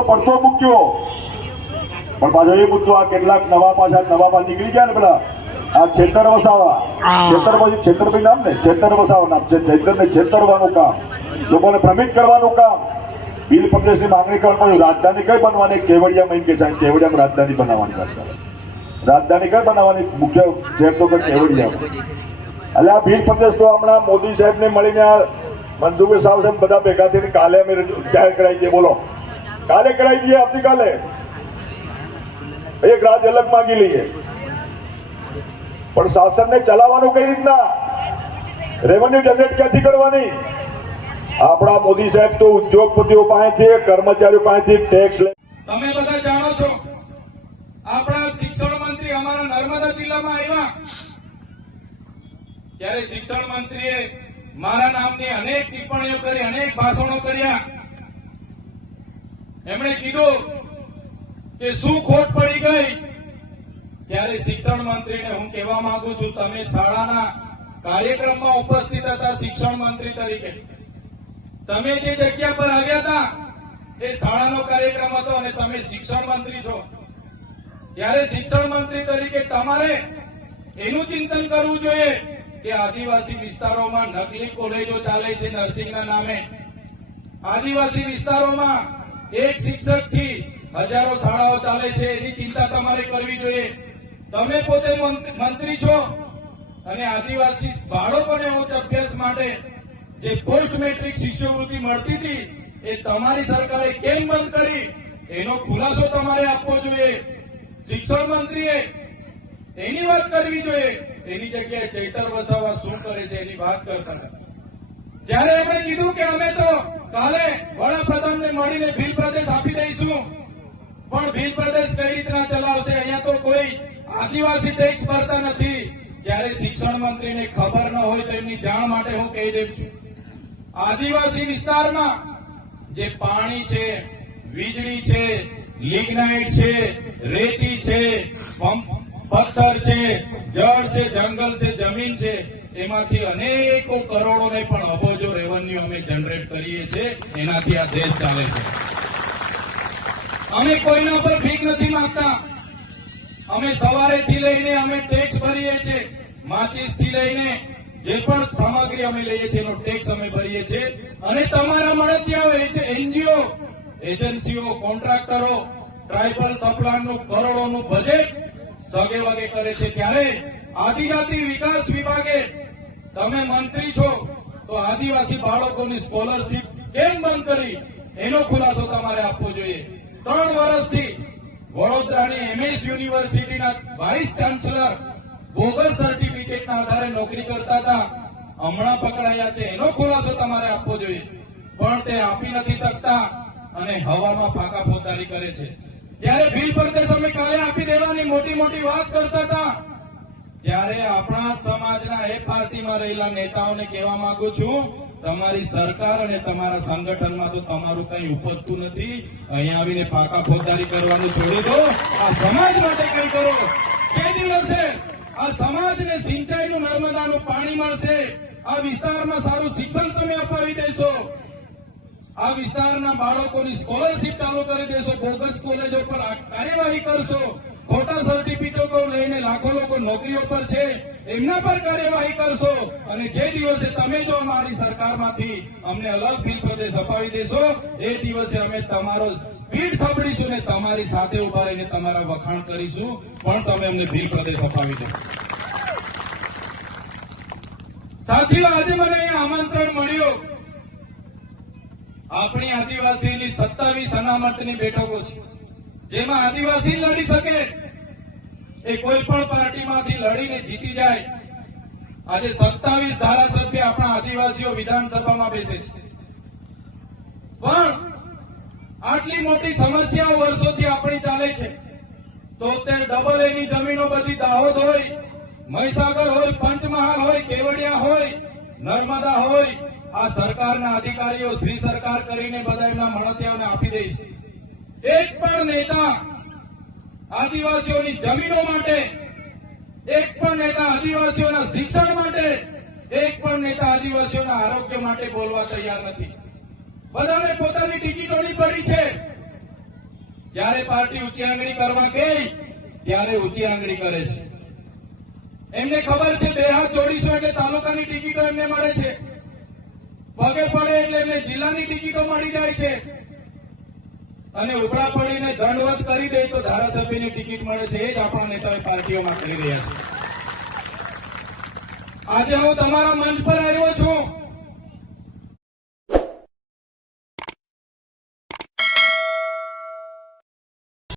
તો પડતો મૂક્યો. પણ પાછો એ મુદ્દો આ કેટલાક નવા પાછા નવા પાછા નીકળી ગયા ને પેલા? આ છેતર વસાવા. છેતર પછી છેતરભાઈ નામ ને? છેતર વસાવા નામ. છે છેતરને છેતરવાનું કામ. લોકોને ભ્રમિત કરવાનું કામ. બિલ પ્રદેશની માંગણી કરવાની રાજધાની કઈ બનવાની? કેવડિયા મહિન કે છે કેવડિયામાં રાજધાની બનાવવાની વાત રાજધાની કઈ બનાવવાની? મુખ્ય શહેર તો કેવડિયા એટલે આ ભીલ પ્રદેશ તો હમણાં મોદી સાહેબને મળીને આ મનસુખભાઈ સાહેબ બધા ભેગા થઈને કાલે અમે જાહેર કરાવી દઈએ. બોલો. કાલે કરાવી દઈએ આવતીકાલે એક રાજ અલગ માંગી લઈએ. પણ શાસનને ચલાવવાનું કઈ રીતના? રેવન્યુ જનરેટ ક્યાંથી કરવાની? આપણા મોદી સાહેબ તો ઉદ્યોગપતિઓ પાસેથી, કર્મચારીઓ પાસેથી ટેક્સ લે તમે બધા જાણો છો, આપણા શિક્ષણ મંત્રી અમારા નર્મદા જિલ્લામાં આવ્યા. ત્યારે શિક્ષણ મંત્રીએ મારા નામની અનેક ટિપ્પણીઓ કરી, અનેક ભાષણો કર્યા. એમણે કીધું કે શું ખોટ પડી ગઈ? ત્યારે શિક્ષણ મંત્રીને હું કહેવા માંગુ છું, તમે શાળાના કાર્યક્રમમાં ઉપસ્થિત હતા શિક્ષણ મંત્રી તરીકે. તમે જે જગ્યા પર આવ્યા હતા, એ શાળાનો કાર્યક્રમ હતો અને તમે શિક્ષણ મંત્રી છો. ત્યારે શિક્ષણ મંત્રી તરીકે તમારે એનું ચિંતન કરવું જોઈએ કે આદિવાસી વિસ્તારોમાં નકલી કોલેજો ચાલે છે નર્સિંગના નામે. આદિવાસી વિસ્તારોમાં એક શિક્ષકથી હજારો શાળાઓ ચાલે છે, એની ચિંતા તમારે કરવી જોઈએ. તમે પોતે મંત્રી છો અને આદિવાસી બાળકોને ઉચ્ચ અભ્યાસ માટે જે પોસ્ટ મેટ્રિક શિષ્યવૃત્તિ મળતી હતી, એ તમારી સરકારે કેમ બંધ કરી? એનો ખુલાસો તમારે આપવો જોઈએ. શિક્ષણ મંત્રીએ એની વાત કરવી જોઈએ. એની જગ્યાએ ચૈતર વસાવા શું કરે છે એની વાત કરતા. ત્યારે એમણે કીધું કે અમે તો કાલે વડાપ્રધાનને મળીને ભીલ પ્રદેશ આપી દઈશું. પણ ભીલ પ્રદેશ કઈ રીતના ચલાવશે? અહીંયા તો કોઈ આદિવાસી ટેક્સ ભરતા નથી. ત્યારે શિક્ષણ મંત્રીને ખબર ન હોય તો એમની જાણ માટે હું કહી દઉં છું. આદિવાસી વિસ્તારમાં જે પાણી છે, વીજળી છે, લિગ્નાઇટ છે, રેતી છે પથ્થર છે, જળ છે, જંગલ છે જમીન છે, એમાંથી અનેકો કરોડો ને પણ અબજો રેવન્યુ અમે જનરેટ કરીએ છીએ, એનાથી આ દેશ ચાલે છે. અમે કોઈના પર ભીખ નથી માંગતા. અમે સવારેથી લઈને અમે ટેક્સ ભરીએ છીએ માચીસથી લઈને જે પણ સામગ્રી અમે લઈએ છીએ, એનો ટેક્સ અમે ભરીએ છીએ. અને તમારા મળતિયાઓ એનજીઓ એજન્સીઓ કોન્ટ્રાક્ટરો ટ્રાઇબલ સપ્લાયનું કરોડોનું બજેટ સગે વગે કરે છે ત્યારે આદિજાતિ વિકાસ વિભાગે તમે મંત્રી છો, તો આદિવાસી બાળકોની સ્કોલરશીપ કેમ બંધ કરી? એનો ખુલાસો તમારે આપવો જોઈએ. ત્રણ વર્ષથી વડોદરાની એમએસ યુનિવર્સિટીના વાઇસ ચાન્સલર બોગસ સર્ટિફિકેટના આધારે નોકરી કરતા હતા. હમણાં પકડાયા છે. એનો ખુલાસો તમારે આપવો જોઈએ. પણ તે આપી નથી શકતા અને હવામાં ફાકા ફોતારી કરે છે. ત્યારે બિલ પર તે અમે કાલે આપી દેવાની મોટી મોટી વાત કરતા હતા. ત્યારે આપણા સમાજના એ પાર્ટીમાં રહેલા નેતાઓને કહેવા માંગુ છું, તમારી સરકાર અને તમારા સંગઠનમાં તો તમારું કંઈ ઉપજતું નથી. અહીંયા આવીને ફાકા ફોજદારી કરવાનું છોડી દો. આ સમાજ માટે કંઈ કરો. કે દિવસે આ સમાજને સિંચાઈનું નર્મદાનું પાણી મળશે. આ વિસ્તારમાં સારું શિક્ષણ તમે અપાવી દેશો. આ વિસ્તારના બાળકોની સ્કોલરશીપ ચાલુ કરી દેશો. બોગસ કોલેજો પર કાર્યવાહી કરશો. ખોટા સર્ટિફિકેટો લઈને લાખો લોકો નોકરીઓ પર છે, એમના પર કાર્યવાહી કરશો અને જે દિવસે તમે જો અમારી સરકારમાંથી અમને અલગ ભીલ પ્રદેશ અપાવી દેશો, એ દિવસે અમે તમારો પીઠ થબડીશું ને તમારી સાથે ઊભા રહીને તમારા વખાણ કરીશું, પણ તમે અમને ભીલ પ્રદેશ અપાવી દો. સાથીઓ, આજે મને અહીંયા આમંત્રણ મળ્યું. આપણી આદિવાસીની સત્તાવીસ અનામતની બેઠકો છે, જેમાં આદિવાસી લડી શકે. એ કોઈ પણ પાર્ટીમાંથી લડીને જીતી જાય, આજે સત્તાવીસ ધારાસભ્ય આપણા આદિવાસીઓ વિધાનસભામાં બેસે છે. પણ આટલી મોટી સમસ્યાઓ વર્ષોથી આપણી ચાલે છે. તોતેર ડબલ એની જમીનો બધી દાહોદ હોય, મહીસાગર હોય, પંચમહાલ હોય, કેવડિયા હોય, નર્મદા હોય, આ સરકારના અધિકારીઓ શ્રી સરકાર કરીને બધા એમના મળતિયાઓને આપી દે છે. એક પણ નેતા આદિવાસીઓની જમીનો માટે, એક પણ નેતા આદિવાસીઓના શિક્ષણ માટે, એક પણ નેતા આદિવાસીઓના આરોગ્ય માટે બોલવા તૈયાર નથી. બધાને પોતાની ટિકિટોની પડી છે. જ્યારે પાર્ટી ઊંચી આંગળી કરવા ગઈ, ત્યારે ઊંચી આંગળી કરે છે. એમને ખબર છે, બે હાથ જોડીશું એટલે તાલુકાની ટિકિટો એમને મળે છે. પગે પડે એટલે એમને જિલ્લાની ટિકિટો મળી જાય છે. અને ઉપરા પડીને દંડવત કરી દે તો ધારાસભ્યની ટિકિટ મળે છે. એ જ આપણા નેતાઓ પાર્ટીઓમાં કરી રહ્યા છે. આજે હું તમારા મંચ પર આવ્યો છું.